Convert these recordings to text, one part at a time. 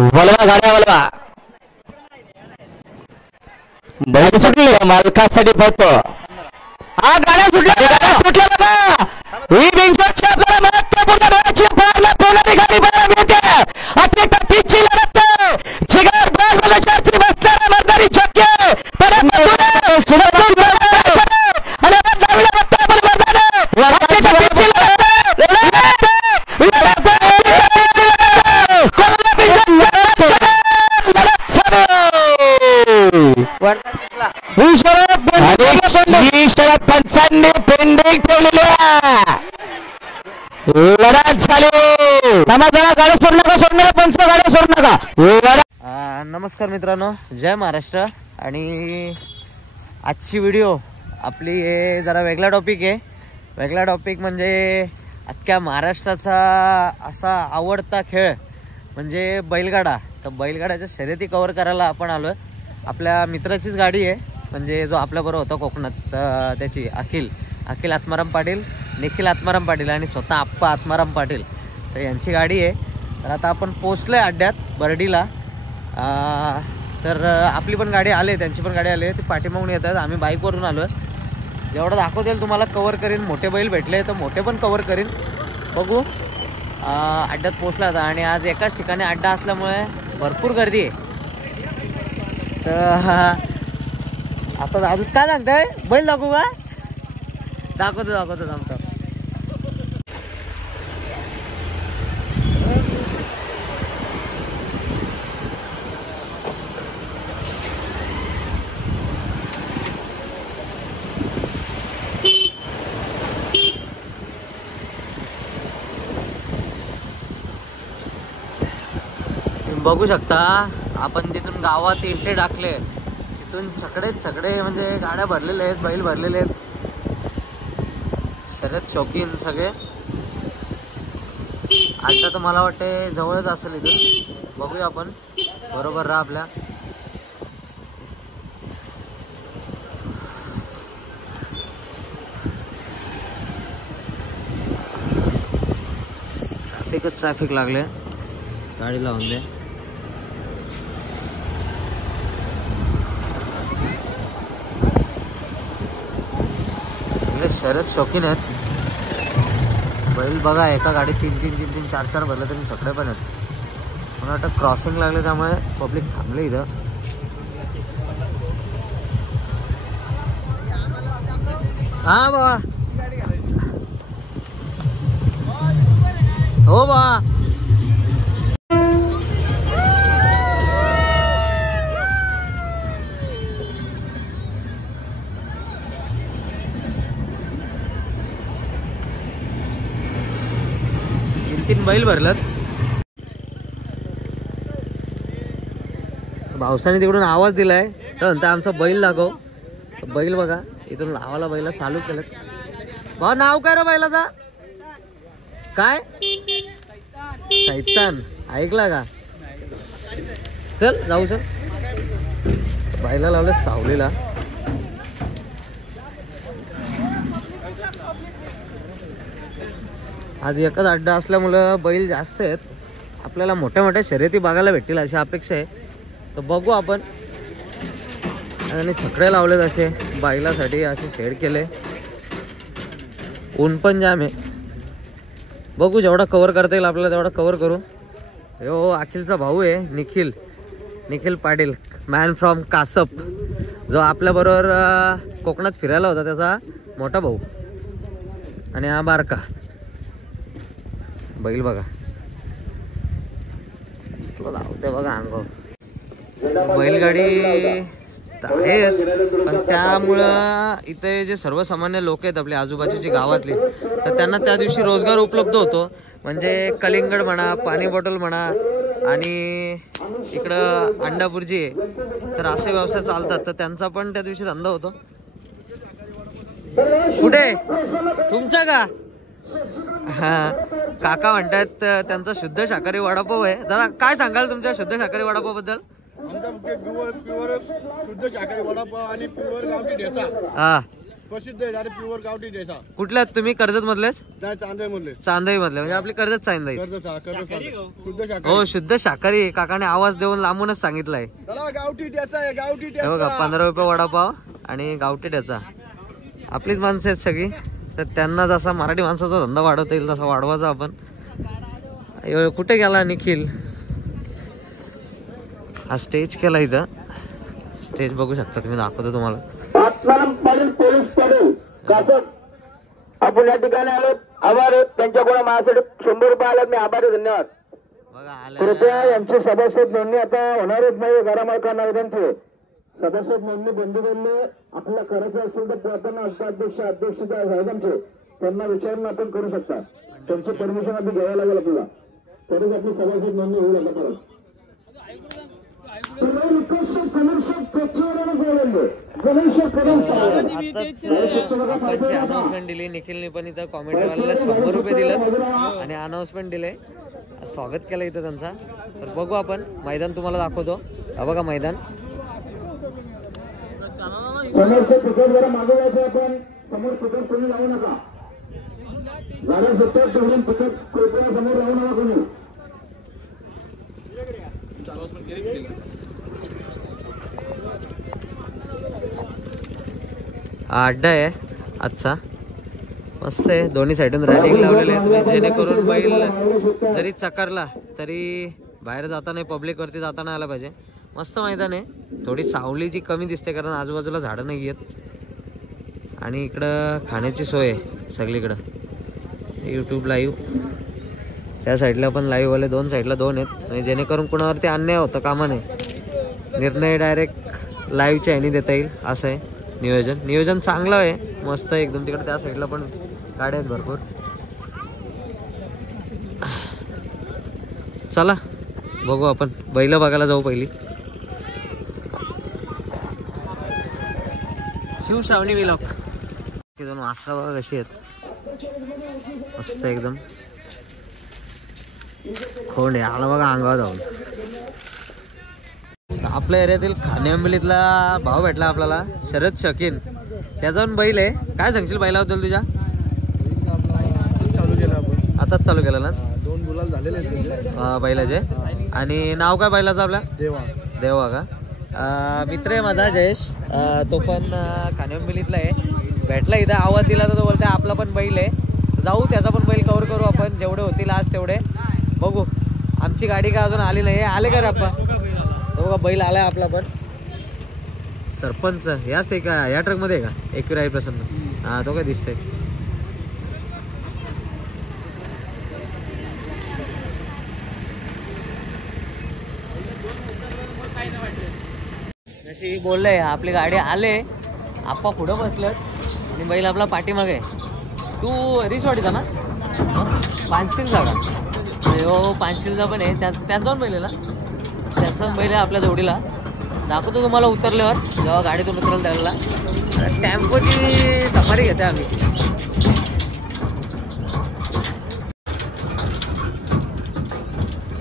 वलवा गाड्या वलवा बैल सुटली मालकासाठी फक्त हा गाड्या सुटल्या बाबा ही बिंजोरच्या आपल्याला महत्त्वपूर्ण डोळ्याची पारला पोलादी गाडी बघायला मिळते. अतिरिक्त पिच्ची लढत जिगर बैलवाल्याच्या ती बसणारा मर्दारी चक्के आणि डावीला बघता आपण मर्दाने अतिरिक्त पिच्ची पंचांनी पेंडिंग ठेवलेल्या लढत झाली. गाडी सोड नका पंच गाडी सोड नका. नमस्कार मित्रांनो, जय महाराष्ट्र. आणि आजची व्हिडिओ आपली हे जरा वेगळा टॉपिक आहे. वेगळा टॉपिक म्हणजे अख्ख्या महाराष्ट्राचा असा आवडता खेळ म्हणजे बैलगाडा. तर बैलगाड्याच्या शर्यती कव्हर करायला आपण आलोय. आपल्या मित्राचीच गाडी आहे, म्हणजे जो आपल्याबरोबर होता कोकणात त्याची अखिल आत्माराम पाटील, निखिल आत्माराम पाटील आणि स्वतः आप्पा आत्माराम पाटील, तर यांची गाडी आहे. तर आता आपण पोचलो आहे अड्ड्यात बर्डीला. तर आपली पण गाडी आली, त्यांची पण गाडी आली आहे. ती पाठीमागून येतात, आम्ही बाईकवरून आलो आहे. जेवढं दाखवतील तुम्हाला कवर करीन. मोठे बैल भेटले तर मोठे पण कवर करीन. बघू. अड्ड्यात पोचला होता आणि आज एकाच ठिकाणी अड्डा असल्यामुळे भरपूर गर्दी आहे. तर आता दादूस काय सांगताय, बैल दाखवू का? दाखवतो सांगतो. बघू शकता आपण तिथून गावात एंट्री टाकले, तिथून सगळे म्हणजे गाड्या भरलेल्या आहेत, बैल भरलेले आहेत, शर्यत शौकीन सगळे. आता तर मला वाटते जवळच असेल इथून. बघूया आपण, बरोबर राहा आपल्या. ट्रॅफिक लागले, गाडी लावून दे. शर्यत शौकीन आहेत बैल. बघा, एका गाडीत तीन चार भरले तरी सगळे पण आहेत. मला वाटतं क्रॉसिंग लागले त्यामुळे पब्लिक थांबले इथं. हा बाबा, हो बाबा. तीन बैल भरलं. भाऊसाने तिकडून आवाज दिलाय, तर आमचा बैल दाखव. बैल बघा, इथून लावाला बैला चालू केलं. भाऊ, नाव काय रे बैलाचा? काय? सैतान. ऐकला का? चल जाऊ, चल. बैला लावले सावलीला. आज एकच अड्डा असल्यामुळं बैल जास्त आहेत. आपल्याला मोठ्या मोठ्या शर्यती बघायला भेटतील अशी अपेक्षा आहे. तर बघू आपण. आणि छकडे लावलेत असे बैलासाठी, असे शेड केले. ऊन पण जाम आहे. बघू, जेवढा कव्हर करता येईल आपल्याला तेवढा कव्हर करू. हो, अखिलचा भाऊ आहे निखिल पाटील, मॅन फ्रॉम कासप, जो आपल्याबरोबर कोकणात फिरायला होता, त्याचा मोठा भाऊ. आणि हा बारका बैल बघा, लावते बघा अंगावर. बैलगाडी आहेच, पण त्यामुळं इथे जे सर्वसामान्य लोक आहेत आपल्या आजूबाजूची गावातली, तर त्यांना त्या दिवशी रोजगार उपलब्ध होतो. म्हणजे कलिंगड म्हणा, पाणी बॉटल म्हणा, आणि इकडं अंडाभुर्जी आहे, तर असे व्यवसाय चालतात. तर त्यांचा पण त्या दिवशी धंदा होतो. कुठे तुमचा का? हा, काका म्हणतात त्यांचा शुद्ध शाकाहारी वडापाव आहे. दादा, काय सांगाल तुमच्या शुद्ध शाकाहारी वडापाव बद्दल? आमचा प्युअर शुद्ध शाकाहारी वडापाव आणि प्युअर गावठी ठेचा. हा, प्रसिद्ध आहे डायरेक्ट प्युअर गावठी देसा. कुठल्या आहेत तुम्ही? कर्जत मधलेच? त्या चांदे मधले. चांदई मधले म्हणजे आपली कर्जत चांदई. शुद्ध शाकाहारी. हो शुद्ध शाकाहारी. काकाने आवाज देऊन लांबूनच सांगितलंय. चला गावठी द्यायचा आहे, गावठी हे द्यायचा. बघा 15 रुपये वडापाव आणि गावठी द्यायचा. आपलीच माणसं आहेत सगळी, तर त्यांना जसा मराठी माणसाचा धंदा वाढवता येईल तसा वाढवायचा आपण. कुठे गेला निखिल? हा स्टेज केला इथं. स्टेज बघू शकता तुम्ही, दाखवतो तुम्हाला. आपण या ठिकाणी आलो, आभार त्यांच्याकडून माझ्यासाठी 100 रुपये आले, मी आभारी, धन्यवाद. बघा कृपया यांची सभासद नोंदणी आता होणारच नाही. घरामालकांना विनंती, सभासद नोंदणी बंद केली. आपल्याला करायचं असेल तर प्रार्थना अध्यक्ष साहेबांचे त्यांना विचारून आपण करू शकता. त्यांची परमिशन आधी घ्यावं लागेल आपल्याला, तरच आपली सभासद नोंदणी होईल. आता परत अनाउन्समेंट दिली निखिलने पण इथं कॉमेडीवाल्याला 100 रुपये दिलं आणि अनाउन्समेंट दिले, स्वागत केलं इथं त्यांचा. तर बघू आपण मैदान, तुम्हाला दाखवतो. हा बघा मैदान. समोरचे तिकीट जरा मागे जायचं, आपण समोर तिकीट कोणी लावू नका. गाड्या सुटतात तिकडून तिकीट कृपया समोर लावू नका कोणी. हा अड्डा आहे आजचा, मस्त आहे. दोन्ही साईडून रॅलिंग लावलेले आहेत जेणेकरून बैल जरी चकारला तरी बाहेर जाताना पब्लिक वरती जाताना आला पाहिजे. मस्त मैदान आहे. थोडी सावलीची कमी दिसते कारण आजूबाजूला झाडं नाही आहेत आणि इकडं खाण्याची सोय आहे सगळीकडं. यूट्यूब लाईव्ह त्या साईडला पण लाईव्ह वाले 2 साईडला 2 आहेत आणि जेणेकरून कुणावरती अन्याय होतं कामा नये. निर्णय डायरेक्ट लाईव्हच्या ह्यानी देता येईल असं आहे नियोजन चांगलं आहे, मस्त आहे एकदम. तिकडे त्या साईडला पण गाड्या आहेत भरपूर. चला बघू आपण, बैल बघायला जाऊ पहिली. शिवश्रावणी विलॉग 2 वाजता बघा कशी आहेत, मस्त एकदम. खोंड आहे आला बघा अंगावर जाऊन. आपल्या एरियातील खाण्याबिलीतला भाव भेटला आपल्याला, शरद शकीन. त्याचा पण बैल आहे. काय सांगशील बैलाबद्दल तुझ्या? आताच चालू केलं ना? 2 गुलाल झालेले आहेत बैलाचे. आणि नाव काय बैलाचं आपल्या? देवा का? मित्र आहे माझा जयेश, तो पण खाण्याबिलीतला आहे. भेटला इथं, आवाज दिला तर तो बोलतोय आपला पण बैल आहे. जाऊ त्याचा पण बैल कव्हर करू आपण, जेवढे होतील आज तेवढे. बघू, आमची गाडी का अजून आली नाही. आले का रे आपा? बघा बैल आलाय आपला पण. सरपंच याच आहे का? या ट्रक मध्ये आहे का? एकविरा आहे प्रसन्न. हा तो काय दिसतोय. जशी बोललंय आपली गाडी आले, आप्पा पुढं बसलेत आणि बैल आपला पाठीमागे. तू रिसवाडीचा ना? पानशिलचा का? हो पानशिलचा पण आहे. त्यांचा पण बैल आहे ना? त्यांचा पण बैल आहे आपल्या जोडीला. दाखवतो तुम्हाला उतरल्यावर, जेव्हा गाडीतून उतरल त्यावेळेला. टेम्पोची सफारी घेते आम्ही.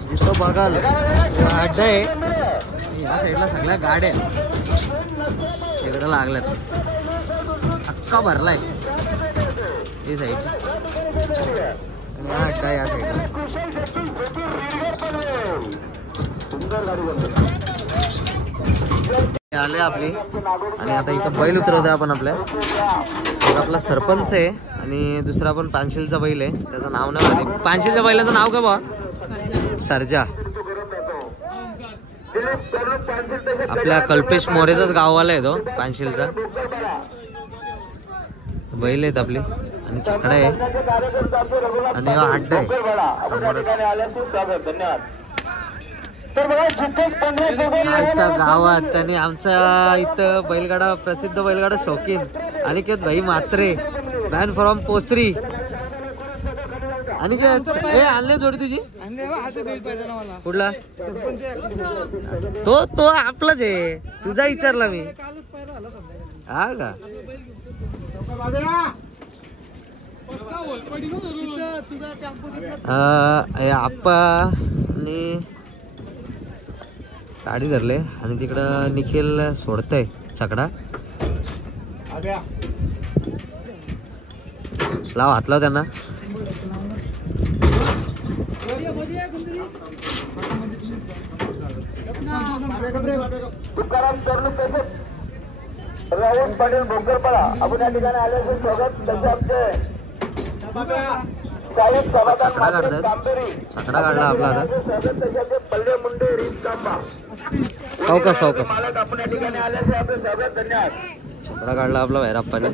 जिथं बघाल अड्डा आहे, या साईडला सगळ्या गाड्या इकडं लागल्यात. अख्खा भरलाय ही साईड आणि हा अड्डा या साईडला. आले आपली आणि आता इथं बैल उतरवतोय आपण. आपला सरपंच आहे आणि दुसरा पण पानशिलचा बैल आहे. त्याचं नाव नाही माहिती. पानशिलच्या बैलाचं नाव काय बा? सरजा. आपल्या कल्पेश मोरेचाच गाववाला आहे तो पानशिलचा. बैल आहेत आपली आणि छकडा आहे आणि अड्डा आहे समोर. आमच्या गावात आणि आमच्या इथं बैलगाडा, प्रसिद्ध बैलगाडा शौकीन अनिकेत भाई म्हात्रे, मॅन फ्रॉम पोसरी. अनिकेत हे आणले जोडी तुझी? कुठला? तो आपलाच आहे. तुझा विचारला मी. हा का? आप्पा आणि गाडी धरले आणि तिकडं निखिल सोडतय छकडा. लाव हात लाव त्यांना. राहुल पाटील भोकरपाडा आपण या ठिकाणी आल्याचे स्वागत. तसे आमचे छकडा काढतात. छकडा काढला आपला आता. सावकाश सावकाश. छकडा काढला आपला भैरप्पाने.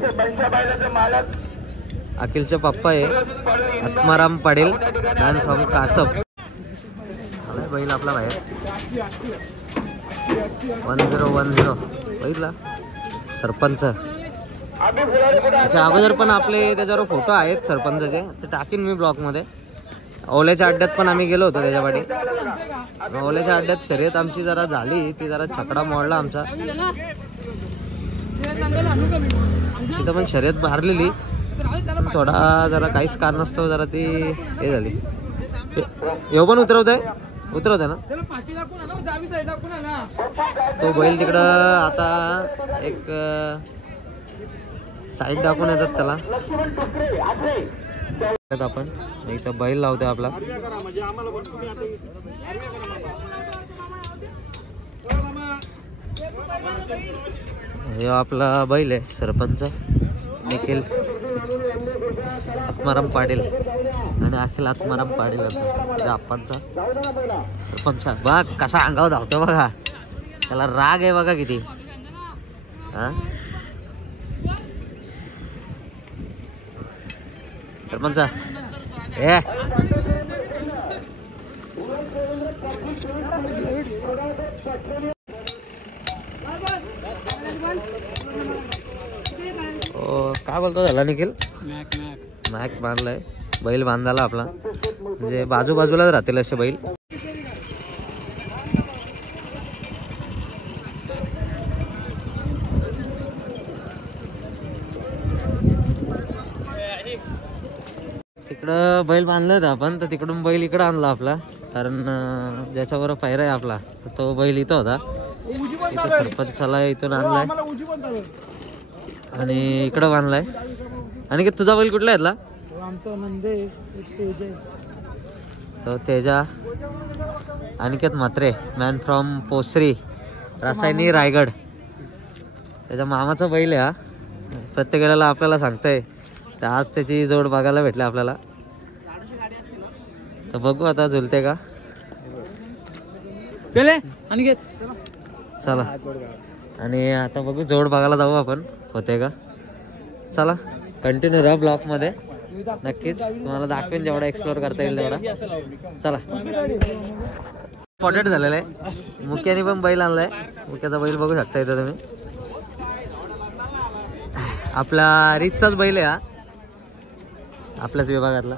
अखिलचे पप्पा आहे आत्माराम पाटील मॅन फ्रॉम कासप. आलाय बैल आपला बाहेर. 1010 बघितला सरपंच. त्याच्या अगोदर पण आपले त्याच्यावर फोटो आहेत सरपंचाचे, ते टाकीन मी ब्लॉग मध्ये. ओल्याच्या अड्ड्यात पण आम्ही गेलो होतो त्याच्यापाठी. ओल्याच्या अड्ड्यात शर्यत आमची जरा झाली, ती जरा छकडा मोडला आमचा. तिथं पण शर्यत भरलेली, थोडा जरा काहीच कारणास्तव जरा ती हे झाली. येऊ पण उतरवत आहे ना तो बैल तिकडं. आता एक साईड टाकून येतात त्याला आपण. इथं बैल लावतोय आपला. हे आपला बैल आहे सरपंच निखिल आत्माराम पाटील आणि अखिल आत्माराम पाटील यांचा आप्पांचा सरपंच. बघा कसा अंगावर धावतो बघा, त्याला राग आहे बघा किती. हा सरपंच ए काय बोलतो झाला निखिल. मॅक बांधलाय बैल बांधायला आपला, म्हणजे बाजूबाजूलाच राहतील असे बैल. तिकडं बैल बांधलं होतं आपण, तर तिकडून बैल इकडं आणला आपला. कारण ज्याच्यावर पायरा आहे आपला तो बैल इथं होता. इथं सरपंचाला इथून आणलाय आणि इकडं बांधलाय. आणि तुझा बैल कुठला येतला. तो तेजा अनिकेत म्हात्रे मॅन फ्रॉम पोसरी रसायनी रायगड. त्याच्या मामाचा बैल आहे हा. प्रत्येक वेळेला आपल्याला सांगताय, तर आज त्याची जोड बघायला भेटली आपल्याला. तर बघू आता झुलते का. चला आणि आता बघू जोड बघायला जाऊ आपण, होते का. चला कंटिन्यू राहा ब्लॉक मध्ये. नक्कीच तुम्हाला दाखवेन जेवढा एक्सप्लोर करता येईल तेवढा. चला स्पॉटेड झालेला आहे. मुक्याने पण बैल आणलाय. मुक्याचा बैल बघू शकता इथं तुम्ही. आपला रिचचाच बैल आहे हा, आपल्याच विभागातला.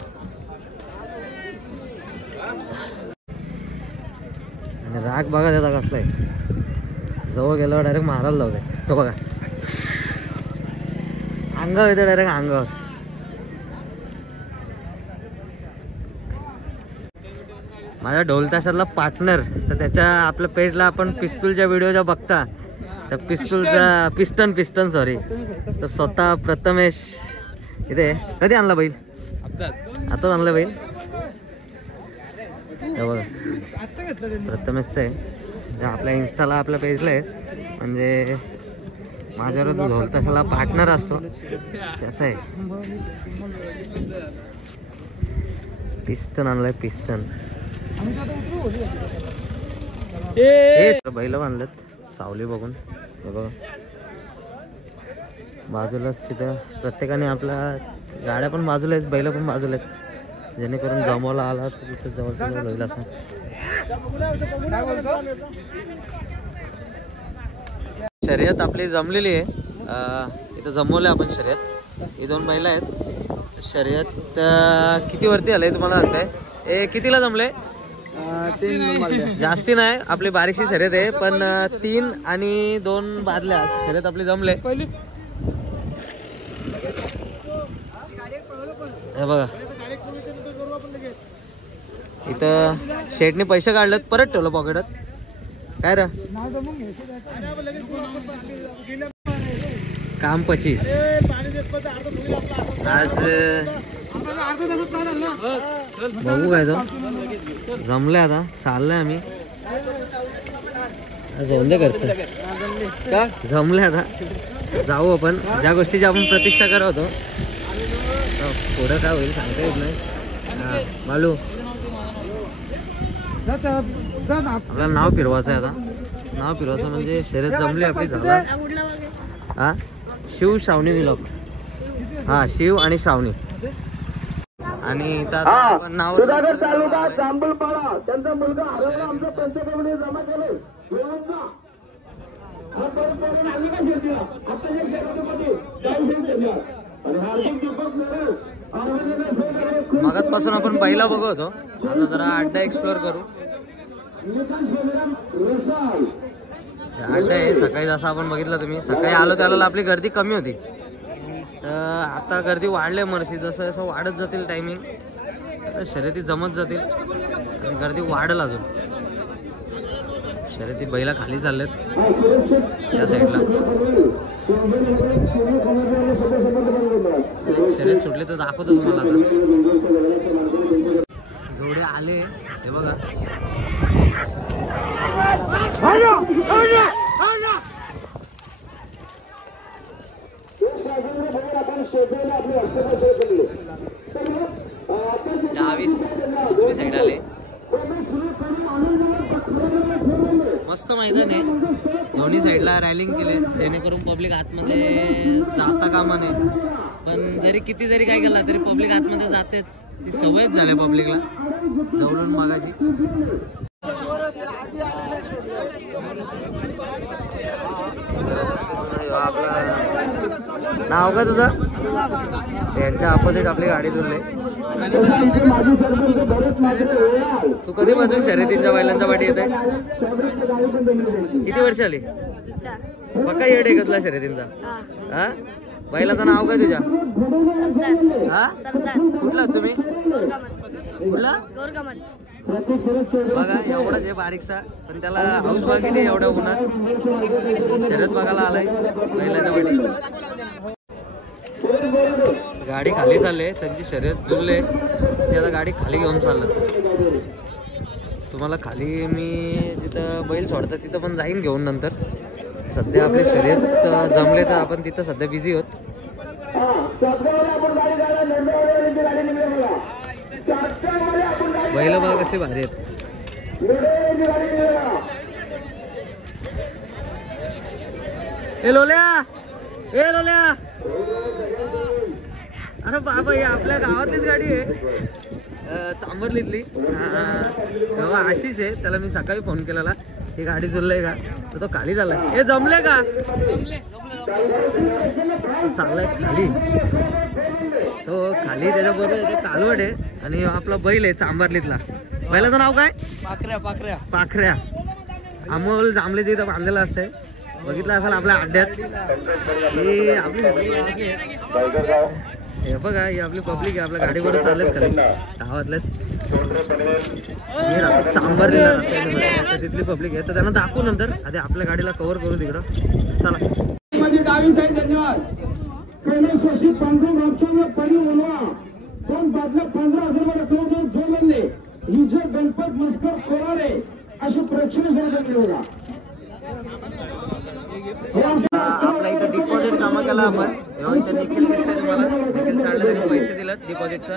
आणि राग बघा त्याचा कसला आहे. जवळ गेल्यावर डायरेक्ट मारायला लावते तो बघा. अंगावर येते डायरेक्ट अंगावर. माझ्या ढोल ताशातला पार्टनर, तर त्याच्या आपल्या पेजला आपण पिस्तूलच्या व्हिडिओच्या बघता, त्या पिस्तूलचा पिस्टन सॉरी, तर स्वतः प्रथमेश इथे. कधी आणला बैल. आताच आणला बैल. बघा प्रथमेशचं आहे. आपल्या इन्स्टाला आपल्या पेजला आहे, म्हणजे माझ्यावर ढोल ताशाला पार्टनर असतो त्याचा आहे. पिस्टन आणलाय पिस्टन. बैल बांधलेत सावली बघून. हे बघा बाजूलाच तिथं प्रत्येकाने आपल्या गाड्या पण बाजूला आहेत, बैल पण बाजूला आहेत, जेणेकरून जमवला आला तर तिथं जवळच्या जवळ होईल असं. शर्यत आपली जमलेली आहे. इथं जमवलं आपण शर्यत. हे 2 बैल आहेत. शर्यत किती वरती आलंय तुम्हाला सांगताय. कितीला जमले. 3 जास्ती नाही, आपली बारीकशी शर्यत आहे, पण 3 आणि 2 बादल्या शर्यत आपली जमले. हे बघा इथं शेटने पैसे काढलेत, परत ठेवलं पॉकेटात. काय रे काम 25. आज बघू काय तो जमलंय आता चाललंय आम्ही जाऊन दे घरचं जमलंय आता जाऊ आपण ज्या गोष्टीची आपण प्रतीक्षा करत होतो पुढं काय होईल सांगता येत नाही. मालू आपल्याला नाव फिरवायचं आहे आता. नाव फिरवायचं म्हणजे शर्यत जमली आपली झाला. हा शिव श्रावणी विलॉग. हा शिव आणि श्रावणी आणि आपण नाव त्यांचा मुलगा आमच्या पंचप्रमाणे जमा केले. मगातपासून आपण बैला बघतो आता जरा अड्डा एक्सप्लोर करू. अड्डा आहे सकाळी जसं आपण बघितलं तुम्ही सकाळी आलो त्याला आपली गर्दी कमी होती तर आता गर्दी वाढले मर्शी जसं जसं वाढत जातील टायमिंग आता शर्यती जमत जातील आणि गर्दी वाढेल अजून. शर्यती बैला खाली चाललेत त्या साईडला. शर्यत सुटले तर दाखवतो तुम्हाला आता. जोडे आले हे बघा. डावीस उजवी साईड आले. मस्त मैदान आहे. दोन्ही साईडला रॅलिंग केले जेणेकरून पब्लिक आतमध्ये जाता कामा नये. पण जरी किती जरी काय केला तरी पब्लिक आतमध्ये जातेच. ती सवयच झाली पब्लिकला जवळून मागायची. नाव का तुझं? यांच्या अपोजिट आपली गाडी धुरले. तू कधीपासून शर्यतींच्या बैलांच्या पाठी येत आहे? किती वर्ष आली? पक्का येड आहे का तुला शर्यतींचा? हा बैलाचं नाव काय तुझ्या? हा कुठला तुम्ही? कुठला? बघा एवढाच आहे बारीकसा पण त्याला हाऊस बागी एवढ्या उन्हात शर्यत बघायला आलाय बैलाच्या पाठी. गाडी खाली चालले त्यांची शर्यत जुळले ते आता गाडी खाली घेऊन चाललं. तुम्हाला खाली मी जिथं बैल सोडतात तिथं पण जाईन घेऊन नंतर. सध्या आपली शर्यत जमले तर आपण तिथं सध्या बिझी होत. बैल बघा कसे भारी आहेत. ए लोल्या ए लोल्या अरे बाबा ही आपल्या गावातलीच गाडी आहे चांबरलीतली. आशिष आहे त्याला मी सकाळी फोन केलेला ही गाडी जुळलंय का तर तो खाली झालाय. हे जमले का चाललाय खाली तो खाली त्याच्याबरोबर ते कालवड आहे आणि आपला बैल आहे चांबरलीतला. बैलाचं नाव काय? पाखऱ्या. पाखऱ्या पाखऱ्या अमोल जांभळे तिथं बांधलेलं असतंय बघितलं असाल आपल्या अड्ड्यात. ही आपली हे बघा ही आपली पब्लिक आहे आपल्या गाडीवर चाललेत खाली गावातल्याच. चांबरलीला रस्ता तिथली पब्लिक आहे तर त्यांना दाखवू नंतर आधी आपल्या गाडीला कव्हर करू तिकडं. चला डावी साईड. धन्यवाद. कैलास वर्षी पांडुरंग रामचंद्र पाणी मुलवा दोन बादल्या 15,000 रकमेतून जोडले. विजय गणपत मस्कर कोराडे अशी प्रेक्षणीय शर्यत बघा. आपल्या इथं डिपॉझिट जमा केला आपण. इथं निखिल दिसतंय तुम्हाला. निखिल चाललं त्यांनी पैसे दिलेत डिपॉझिटचं.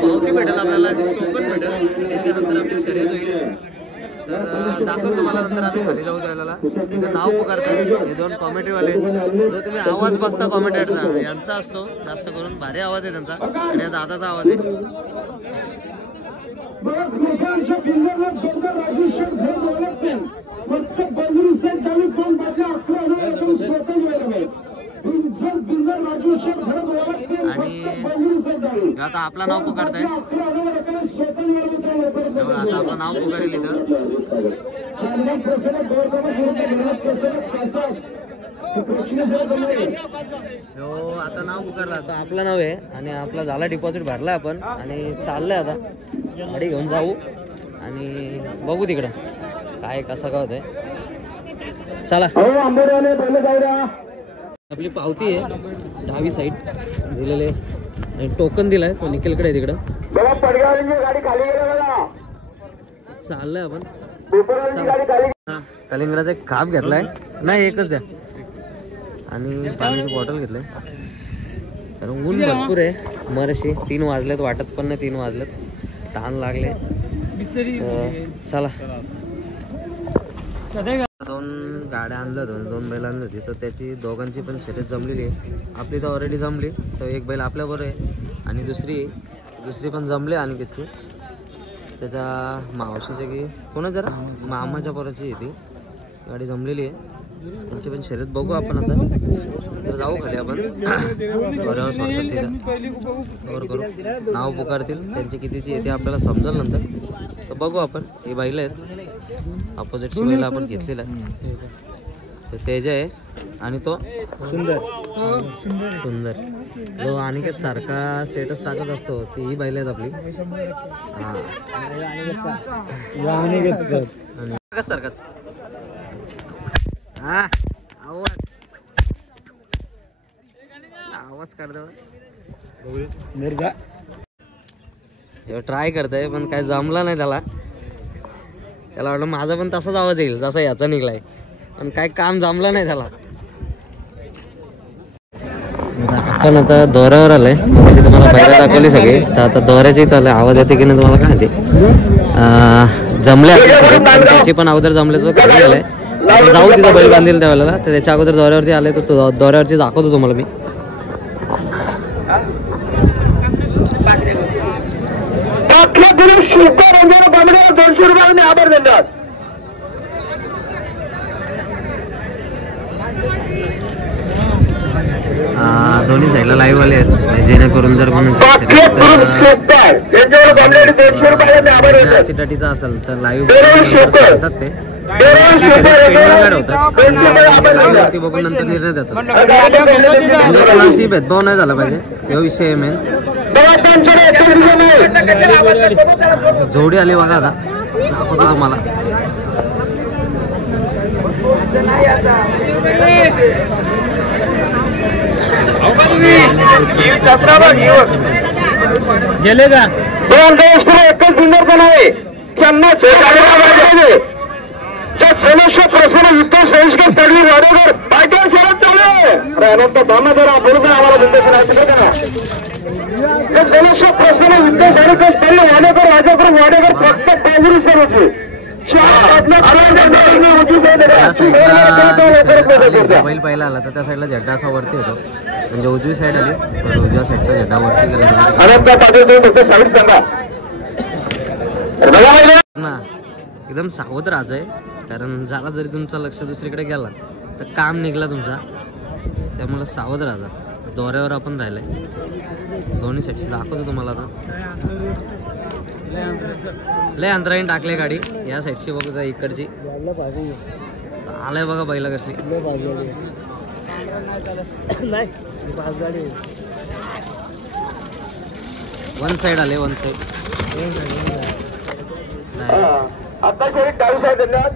पावती भेटेल आपल्याला टोकन भेटेल त्याच्यानंतर आपली शर्यत होईल. तर दाखवतो तुम्हाला नंतर आम्ही खाली जाऊ द्यायला. तिथं नाव पुकारतात हे 2 कॉमेंट्रीवाले. जो तुम्ही आवाज बघता कॉमेंट्रेटरचा यांचा असतो जास्त करून. भारी आवाज आहे त्यांचा आणि या दादाचा आवाज आहे. आणि आता आपलं नाव पुकारताय. आता आपलं नाव पुकारेल इथं. हो आता नाव पुकारलं आता आपलं नाव आहे आणि आपला झाला डिपॉझिट भरला आपण आणि चाललंय आता गाडी घेऊन जाऊ आणि बघू तिकडं काय कसं काय होतंय. चला. आपली पावती आहे 10वी साईड दिलेले आणि टोकन दिलाय तो निखिलकडे आहे तिकडं. चाललंय आपण कलिंगडाचा एक काप घेतलाय नाही एकच द्या आणि पाण्याची बॉटल घेतलंय कारण ऊन भरपूर आहे. मरशी 3 वाजलेत वाटत पण नाही 3 वाजलेत ताण लागले. चला 2 गाड्या आणल्या होत्या 2 बैल आणली होती तर त्याची दोघांची पण शर्यत जमलेली आहे. आपली तर ऑलरेडी जमली तर एक बैल आपल्याबरोबर आहे आणि दुसरी पण जमली आणि त्याची त्याच्या मावशीच्या की कोणा जरा मामाच्या पोराची आहे ती गाडी जमलेली आहे. त्यांची पण शर्यत बघू आपण आता नंतर जाऊ खाली आपण घरावर सोडतात तिथं कवर करू नाव पुकारतील त्यांची कितीची आहे ते आपल्याला समजेल नंतर तर बघू आपण. हे बैल आहेत अपोजिटची बैल आपण घेतलेला आहे तो तेज आहे आणि तो सुंदर जो अनिकेत सारखा स्टेटस टाकत असतो ती ही बैल आहेत आपली. हा सारखाच हा आवाज काढतो ट्राय करताय पण काय जमला नाही त्याला वाटलं माझा पण तसाच आवाज येईल जसा याचा निघलाय पण काय काम जमलं नाही त्याला. आपण आता दोऱ्यावर आलंय तुम्हाला बैला दाखवली सगळी तर आता दोऱ्याची इथं आलंय आवाज येते की नाही तुम्हाला काय माहिती. जमले त्याची पण अगोदर जमले तो खाली आलाय जाऊ तिथं बैल बांधील त्यावेळेला तर त्याच्या अगोदर दोऱ्यावरती आले तर दोऱ्यावरती दाखवतो तुम्हाला मी. आभार धन्यवाद. दोन्ही साईडला लाईव्ह आले आहेत जेणेकरून जर टाटीचा असेल तर लाईव्ह सांगतात ते लाईव्हवरती बघून नंतर निर्णय देतात. कोणाशी भेदभाव नाही झाला पाहिजे हा विषय आहे मेन. जोडी आली बघा आता दाखवतो तुम्हाला. गेले का एकच सुंदर पण आहे त्यांना प्रसन्न युद्ध संस्कृत तडवी वाडेकर बायका शहरात चालू अनंत धाम जरा बरोबर आम्हाला प्रसन्न युद्ध संस्कृत तडवी वाडेकर राजापूर वाडेकर प्रत्येक काँग्रेस सर्वचे बैल पहिला आला तर त्या साईडला झेंडा असा वरती होतो म्हणजे उजवी साईड आली उजव्या साईडचा झेंडा वरती ना एकदम सावध राहायचं आहे कारण जरा जरी तुमचं लक्ष दुसरीकडे गेला तर काम निघला तुमचा त्यामुळे सावध राहायचा. दोऱ्यावर आपण राहिलाय दोन्ही साईडची दाखवतो तुम्हाला आता. लय अंतराने टाकले गाडी या साईडची बघा इकडची आलाय बघा बैला कसली वन साइड आले वन साइड आता शरीर डावी साईड धन्यवाद.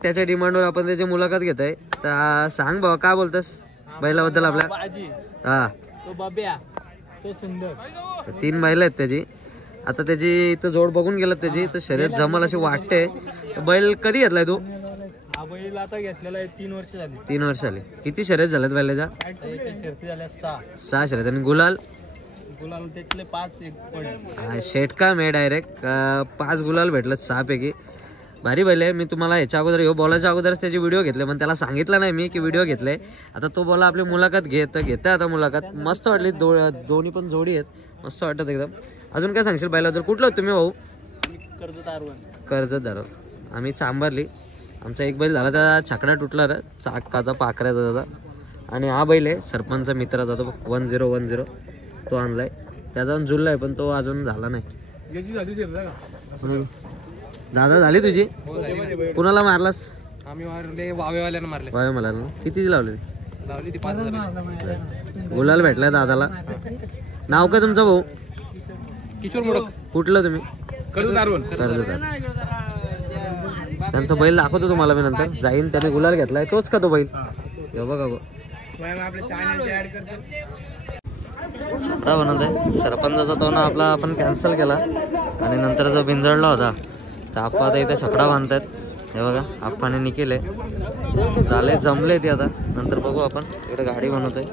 त्याच्या डिमांडवर आपण त्याची मुलाखत घेत आहे तर सांग भाऊ काय बोलतस बैलाबद्दल आपल्या. हा तो बाब्या तो सुंदर 3 बैल आहेत त्याची. आता त्याची इथं जोड बघून गेलं त्याची तर शर्यत जमल अशी वाटते. बैल कधी घेतलाय तू. हा बैल आता घेतलेला आहे 3 वर्ष झाली. 3 वर्ष झाली. किती शर्यत झाल्यात बैलाच्या. शर्ती झाल्या 6 शर्यत आणि गुलाल त्यातले 5 एक पडले. शेटका मे डायरेक्ट 5 गुलाल भेटलं 6 पैकी. भारी बैल आहे. मी तुम्हाला ह्याच्या अगोदर बोलायच्या अगोदरच त्याची व्हिडिओ घेतले पण त्याला सांगितलं नाही मी की व्हिडिओ घेतले. आता तो बोला आपली मुलाखत घेता आता मुलाखत मस्त वाटली. दोन्ही पण जोडी आहेत मस्त वाटत एकदम. अजून काय सांगशील बैलाबद्दल. कुठलं तुम्ही भाऊ. कर्जत आम्ही चांबारली. आमचा एक बैल झाला त्या छाकडा तुटला चाकाचा पाखऱ्याचा दादा आणि हा बैल आहे सरपंच मित्राचा तो 1010 तो आणलाय त्याचा जुळलाय पण तो अजून झाला नाही. दादा झाली तुझी. कुणाला मारलास. आम्ही मारले वावेवाल्यानं मारले. वावे मला किती लावले गुलाल भेटलाय दादाला. नाव काय तुमचं भाऊ? किशोर मोडक. कुठलं तुम्ही? कर्जत. त्यांचा बैल दाखवतो तुम्हाला मी नंतर. जाईन त्याने गुलाल घेतलाय तोच का तो बैल? हे बघा गो छपरा बनत आहे. सरपंचाचा तो ना आपला आपण कॅन्सल केला आणि नंतर जो बिंजडला होता तर आप्पा आता इथे छपडा बांधतात. हे बघा आप्पाने निकेले झाले जमले ते आता. नंतर बघू आपण. इकडे गाडी बनवतोय.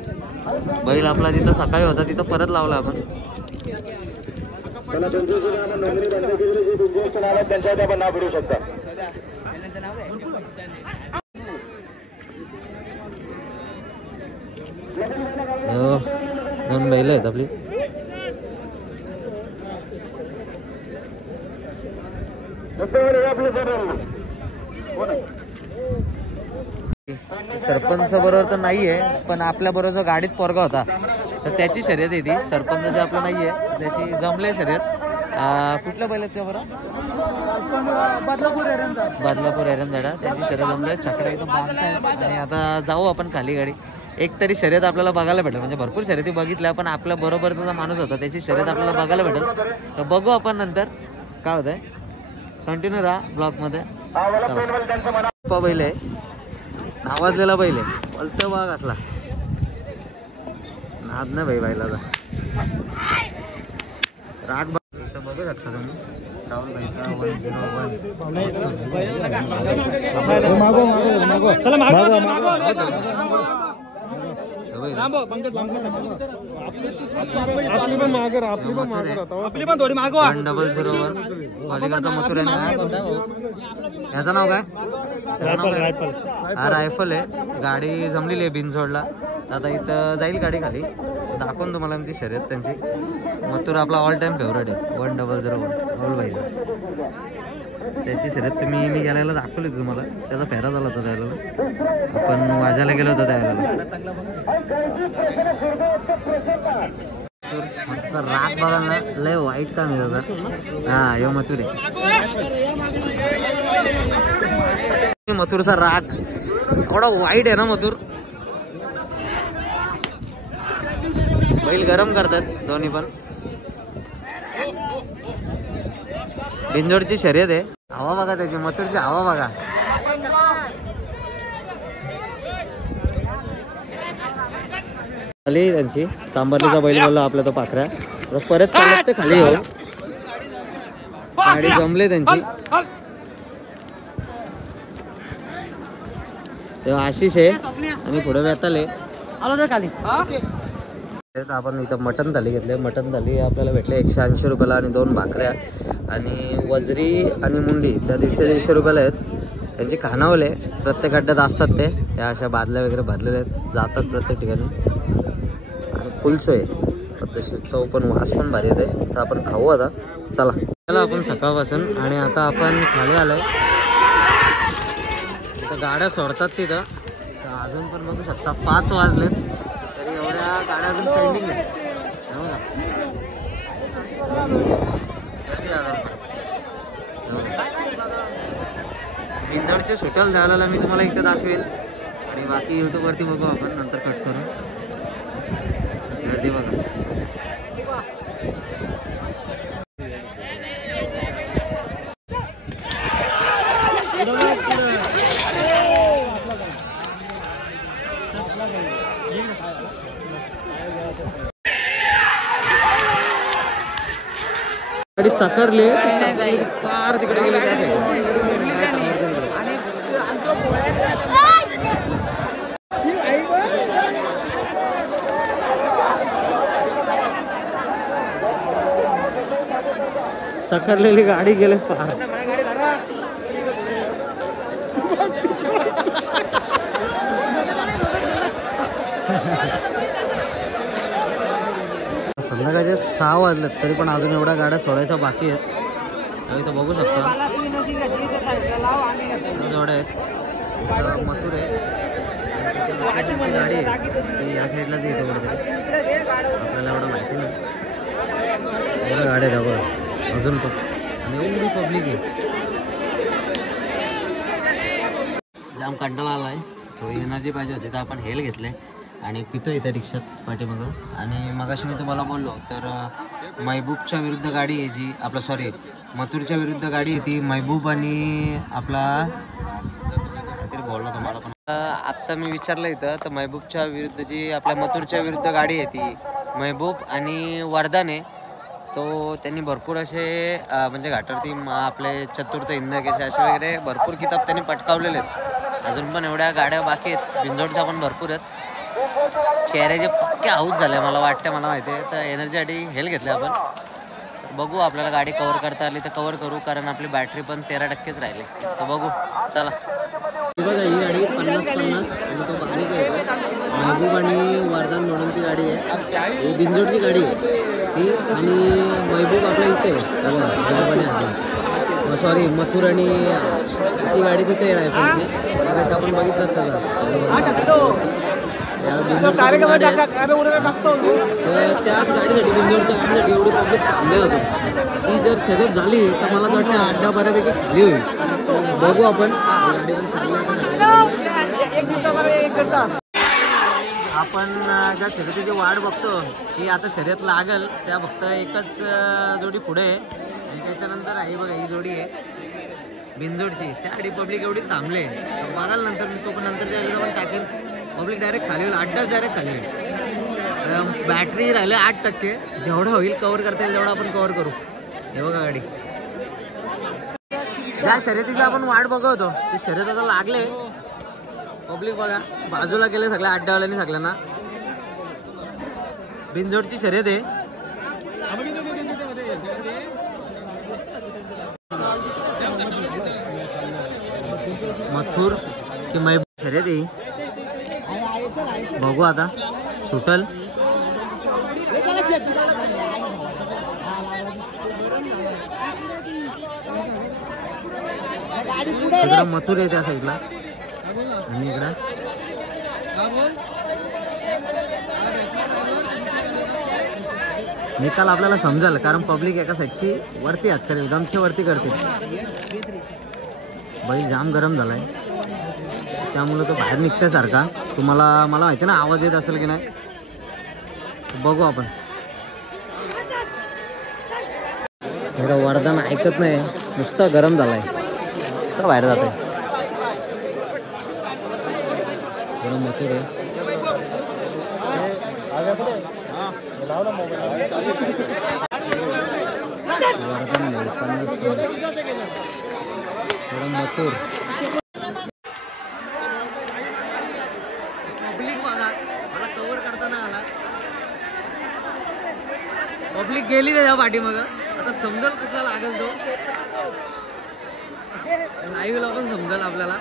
बैल आपला तिथं सकाळी होता तिथं परत लावला आपण. दोन बैल आहेत आपली. सरपंच बरोबर तर नाहीये पण आपल्या बरोबर जो गाडीत पोरगा होता तर त्याची शर्यत आहे ती. सरपंच आपलं नाहीये त्याची जमले शर्यत. कुठल्या बैल आहेत त्या बरं? बदलापूर एरंजाडा त्यांची शर्यत जमले. छकडा इथं बांधतायत आणि आता जाऊ आपण खाली गाडी. एक तरी शर्यत आपल्याला बघायला भेटेल. म्हणजे भरपूर शर्यती बघितल्या पण आपल्या बरोबरचा जो माणूस होता त्याची शर्यत आपल्याला बघायला भेटेल. तर बघू आपण नंतर काय होतंय. कंटिन्यू राहा ब्लॉगमध्ये. बैल आहे आवाजलेला बैल आहे. बोलतो बाग असला नाद नाही भाई बैलाचा. राग बघू शकता तुम्ही. राहुल भाईचा 100 पालिकाचा मथुर आहे. याचं नाव काय? हा रायफल आहे. गाडी जमलेली आहे बिनजोडला. आता इथं जाईल गाडी खाली दाखवून तुम्हाला ती शर्यत त्यांची. मथुर आपला ऑल टाइम फेवरेट आहे. 100 राहुल भाईचा त्याची शर्यत तुम्ही मी गेल्याला दाखवली तुम्हाला. त्याचा फेरा झाला होता त्यावेळेला. आपण वाजायला गेलो होतो त्यावेळेला. राग बघा ना लय वाईट काम आहे त्याचा. हा यो मथुर आहे. मथुरचा राग एवढा वाईट आहे ना. मथुर बैल गरम करतात दोन्ही पण. बिंजोडची शर्यत आहे. हवा बघा त्याची मथुरची हवा बघा. खाली त्यांची चांबरलीचा बैल बोलला आपला तो पाखऱ्या. परत चालत ते खाली येऊ. गाडी जमले त्यांची. तेव्हा आशिष आहे आणि पुढे वेताले आलो तर खाली. आपण इथं मटन थाली घेतले. मटन थाली आपल्याला भेटले 180 रुपयाला आणि 2 भाकऱ्या आणि वजरी आणि मुंडी त्या 150 रुपयाला आहेत. त्यांची खानावले प्रत्येक अड्ड्यात असतात ते. त्या अशा बादल्या वगैरे भरलेल्या आहेत जातात प्रत्येक ठिकाणी. आणि फुलसोय पद्धतशीर चव पण वास पण भारी येते. तर आपण खाऊ आता. चला आपण सकाळपासून. आणि आता आपण खाली आलोय. तिथं गाड्या सोडतात तिथं. तर अजून पण बघू शकता 5 वाजलेत तरी एवढ्या गाड्या अजून पेंडिंग आहेत. बिंदडचे सुटल द्यायला मी तुम्हाला इथे दाखवेल आणि बाकी यूट्यूबवरती बघू आपण नंतर कट करू. गर्दी बघा. गाडी चकरली पार तिकडे गेले. चकरलेली गाडी गेले पार. संध्याकाळचे 6 वाजलेत तरी पण अजून एवढ्या गाड्या सोडायच्या बाकी आहेत. इथं बघू शकता एवढ्या आहेत. मथुर आहे गाडी आहे या साईडलाच येते आपल्याला एवढं माहिती नाही. एवढ्या गाड्या आहेत बघा अजून पण आणि एवढी पब्लिक आहे. जाम कंटाळा आलाय. थोडी एनर्जी पाहिजे होती तर आपण हेल घेतले आणि पितो इथे रिक्षात पाठीमागं. आणि मगाशी मी तुम्हाला बोललो तर महबूबच्या विरुद्ध गाडी आहे जी आपला मथुरच्या विरुद्ध गाडी आहे ती महबूब आणि आपला काहीतरी बोलला तुम्हाला पण आत्ता मी विचारलं इथं तर महबूबच्या विरुद्ध जी आपल्या मथुरच्या विरुद्ध गाडी आहे ती महबूब आणि वरदान आहे. तो त्यांनी भरपूर असे म्हणजे घाटावरती आपले चतुर्थ हिंदकेश असे वगैरे भरपूर किताब त्यांनी पटकावलेले आहेत. अजून पण एवढ्या गाड्या बाकी आहेत, बिंजोडच्या पण भरपूर आहेत. चेहऱ्याचे पक्के आऊट झाले मला वाटतं, मला माहिती आहे. तर एनर्जीसाठी हेल घेतले आपण. तर बघू आपल्याला गाडी कव्हर करता आली तर कव्हर करू, कारण आपली बॅटरी पण 13%च राहिली. तर बघू चला. बघा ही गाडी 50-50 आणि तो बाजूचा येतो महबूब आणि वरदान म्हणून ती गाडी आहे. ही बिंजोडची गाडी आहे ती. आणि महबूब आपल्या इथे आहे सॉरी मथुर आणि ती गाडी तिथे आहे रायफलची. मगाशी आपण बघितलं त्याचा त्याच गाडीसाठी बिंजोडच्या गाडीसाठी एवढी पब्लिक थांबले होते. ती जर शर्यत झाली तर मला तर वाटतं अड्डा बऱ्यापैकी खाली होईल. बघू आपण गाडी पण चालली आपण ज्या शर्यतीची वाट बघतो ही आता शर्यत लागल त्या फक्त एकच जोडी पुढे आहे आणि त्याच्यानंतर आहे बघा ही जोडी आहे बिंजोडची. त्यासाठी पब्लिक एवढी थांबले बघाल नंतर मी तो पण नंतरच्या वेळेला पण टाकेल. पब्लिक डायरेक्ट खाली होईल, अड्डाच डायरेक्ट खाली होईल. बॅटरी राहिले 8%. जेवढं होईल कव्हर करता येईल तेवढं आपण कव्हर करू. हे बघा गाडी ज्या शर्यतीची आपण वाट बघतो ते शर्यत आता लागले. पब्लिक बघा बाजूला गेले सगळ्या अड्डावाल्यांनी सगळ्यांना. बिंजोडची शर्यत आहे. मथुर की महबूब शर्यत आहे. बघू आता सुटल. इकडं मथुर आहे त्या साईडला आणि इकडं निकाल आपल्याला समजेल, कारण पब्लिक एका साईडची वरती हात करेल, गमचे वरती करते. बैल जाम गरम झालाय त्यामुळे तो बाहेर निघतोय सारखा. तुम्हाला मला माहिती ना आवाज येत असेल की नाही. बघू आपण. वरदान ऐकत नाही, नुसतं गरम झालाय तर बाहेर जात आहे. मथुर आहे. वरदान नाही 50 मथुर. पब्लिक बघा मला कव्हर करताना आला. पब्लिक गेली त्याच्या पाठीमाग. आता समजल कुठला लागेल तो लाईव्हला पण समजेल आपल्याला.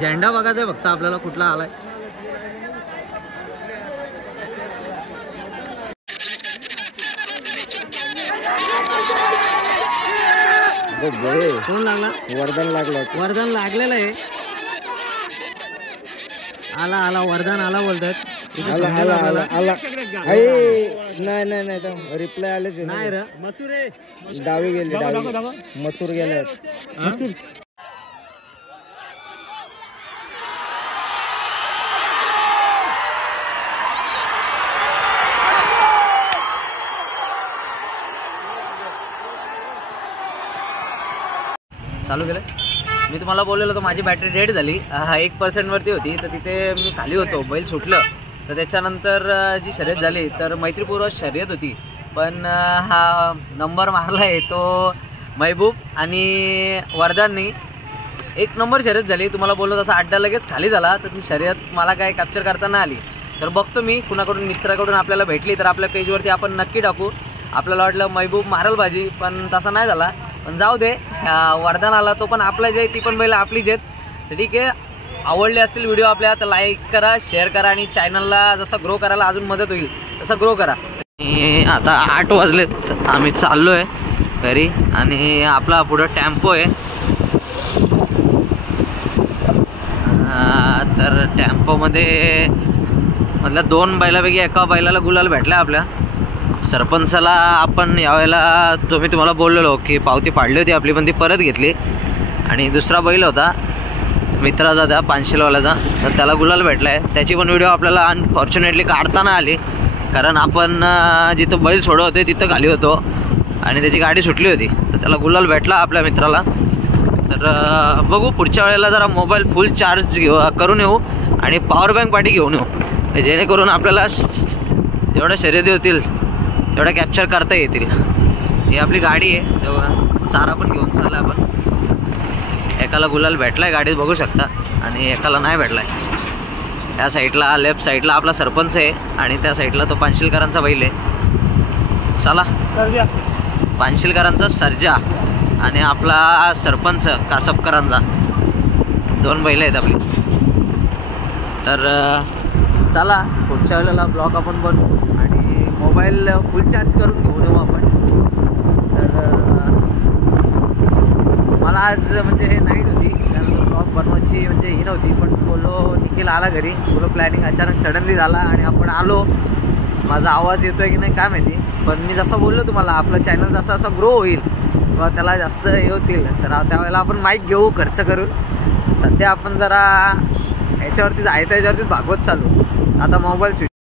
झेंडा बघायचा फक्त आपल्याला कुठला आलाय. कोण लागला? वरदान लागला. वरदान लागलेला आहे. आला आला वरदान आला बोलतात. नाही रिप्लाय आलेच नाही रे. डावी गेले, मथुर गेले. चालू केलं. मी तुम्हाला बोललेलो तर माझी बॅटरी डेड झाली. 1% वरती होती तर तिथे मी खाली होतो, बैल सुटलं. तर त्याच्यानंतर जी शर्यत झाली तर मैत्रीपूर्व शर्यत होती, पण हा नंबर मारला आहे तो महबूब आणि वरदाननी. 1 नंबर शर्यत झाली. तुम्हाला बोललो तसा अड्डा लगेच खाली झाला. तर ती शर्यत मला काय कॅप्चर करता नाही आली. तर बघतो मी कुणाकडून मित्राकडून आपल्याला भेटली तर आपल्या पेजवरती आपण नक्की टाकू. आपल्याला वाटलं महबूब मारल बाजी, पण तसा नाही झाला. पण जाऊ दे, वरदान आला तो पण आपलाच आहे, ती पण बैल आपलीच आहेत. तर ठीक आहे, आवडले असतील व्हिडिओ आपल्या तर लाईक करा, शेअर करा आणि चॅनलला जसं ग्रो करायला अजून मदत होईल तसं ग्रो करा. आता 8 वाजलेत, आम्ही चाललो आहे घरी आणि आपला पुढं टेम्पो आहे. तर टेम्पोमध्ये मधल्या 2 बैलापैकी एका बैलाला गुलाल भेटला आपल्या. सरपंचाला आपण यावेळेला मी तुम्हाला बोललेलो की पावती पाडली होती आपली, पण ती परत घेतली. आणि दुसरा बैल होता मित्राचा त्या पानशिलवाल्याचा, तर त्याला गुलाल भेटला आहे. त्याची पण व्हिडिओ आपल्याला अनफॉर्च्युनेटली काढताना आली, कारण आपण जिथं बैल सोडत होते तिथं खाली होतो आणि त्याची गाडी सुटली होती. तर त्याला गुलाल भेटला आपल्या मित्राला. तर बघू पुढच्या वेळेला जरा मोबाईल फुल चार्ज करून येऊ आणि पॉवर बँक पाठी घेऊन येऊ, जेणेकरून आपल्याला जेवढ्या शर्यती होतील तेवढ्या कॅप्चर करता येतील. ही आपली गाडी आहे, तेव्हा चारा पण घेऊन चालला आपण. एकाला गुलाल भेटला आहे गाडीत बघू शकता आणि एकाला नाही भेटला आहे. त्या साईडला लेफ्ट साईडला आपला सरपंच आहे आणि त्या साईडला तो पानशिलकरांचा बैल आहे. चला, पानशिलकरांचा सर्जा आणि आपला सरपंच कासपकरांचा 2 बैल आहेत आपली. तर चला पुढच्या वेळेला ब्लॉग आपण बनवू आणि मोबाईल फुल चार्ज करून घेऊन येऊ आपण. तर मला आज म्हणजे हे नाईट होती, त्यानंतर ब्लॉग बनवायची म्हणजे ही नव्हती, पण बोललो निखिल आला घरी, बोलो प्लॅनिंग अचानक सडनली झाला आणि आपण आलो. माझा आवाज येतोय की नाही काय माहिती, पण मी जसं बोललो तुम्हाला आपलं चॅनल जसं असं ग्रो होईल किंवा त्याला जास्त हे होतील तर त्यावेळेला आपण माईक घेऊ खर्च करून. सध्या आपण जरा याच्यावरतीच आहे त्याच्यावरतीच भागवत चालू. आता मोबाईल